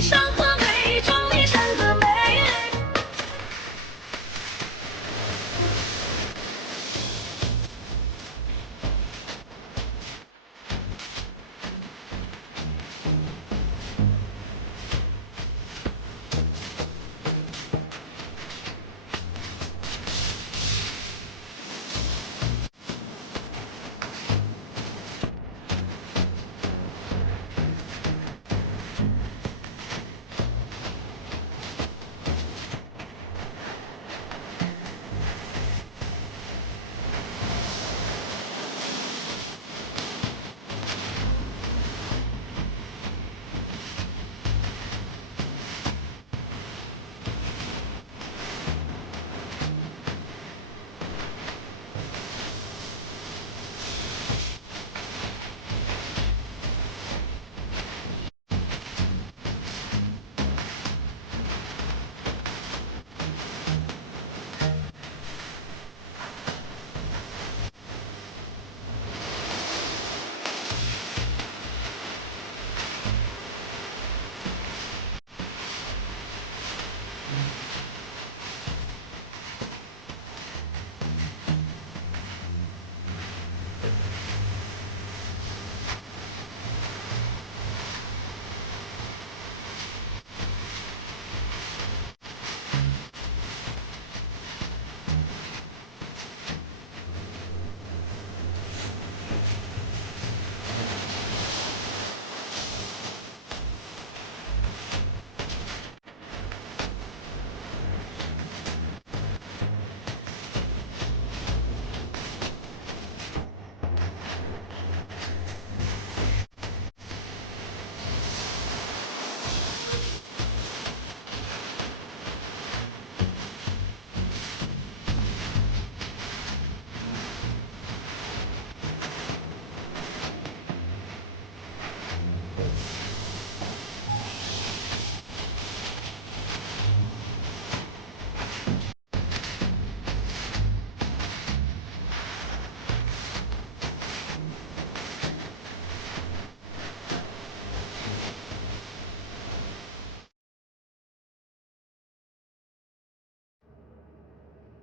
山河美，壮丽山河美。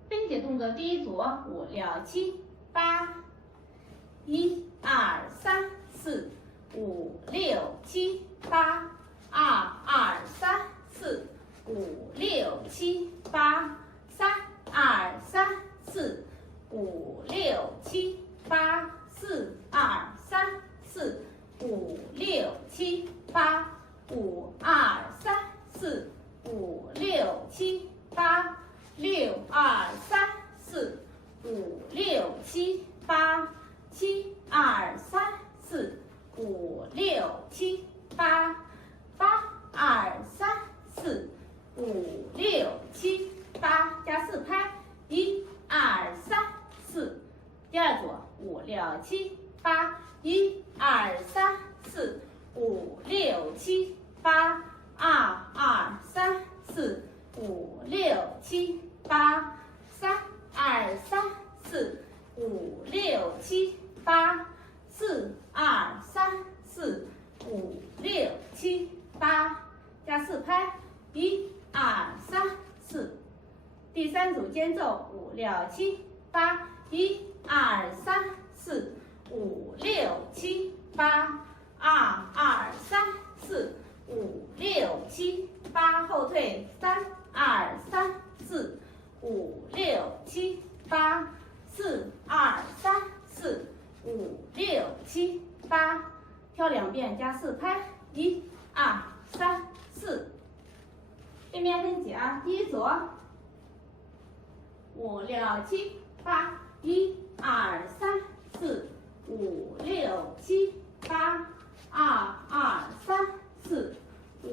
分解动作第一组5、6、7、8，1、2、3、4、5、6、7、8，2、2、3、4、5、6、7、8，3、2、3、4、5、6、7、8，4、2、3、4、5、6、7、8，5、2、3、4、5、6、7、8。6、2、3、4、5、6、7、8，7、2、3、4、5、6、7、8，8、2、3、4、5、6、7、8，加4拍，1、2、3、4。第二组5、6、7、8，1、2、3、4、5、6、7、8，2、2、3、4、5、6、7、8，3、2、3、4、5、6、7、8，4、2、3、4、5、6、7、8，加4拍，1、2、3、4。第三组间奏5、6、7、8，1、2、3、4、5、6、7、8，2、2、3、4、5、6、7、8，后退3、2、3、4、5、6、7、8，4、2、3、4、5、6、7、8，跳2遍加4拍，1、2、3、4。对面分解啊，第一组5、6、7、8，1、2、3、4、5、6、7、8，2、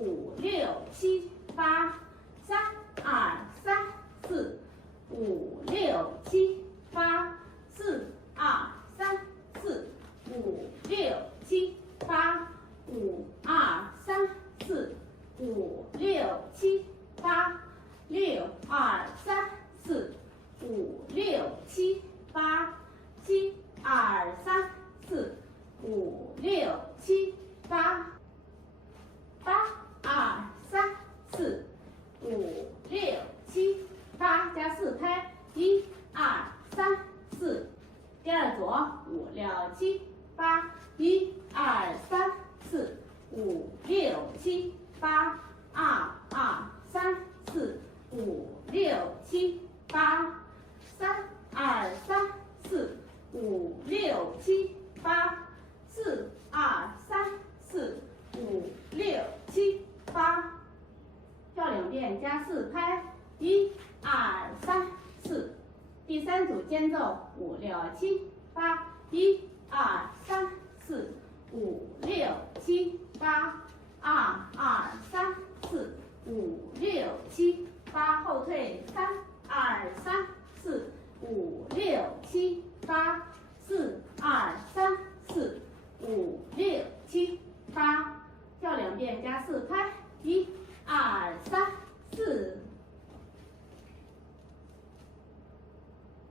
2、3、4、5、6、7、8，3、2、3、4、5、6、7、8，4、2、3、4、5、6、7、8，5、2、3、4、5、6、7、8，6、2、3、4、5、6、7、8，7、2、3、4、5、6、7、8，8、2、六七八，二二三四五六七八，三二三四五六七八，四二三四五六七八，跳2遍加4拍，1、2、3、4。第3组间奏5、6、7、8，1、2、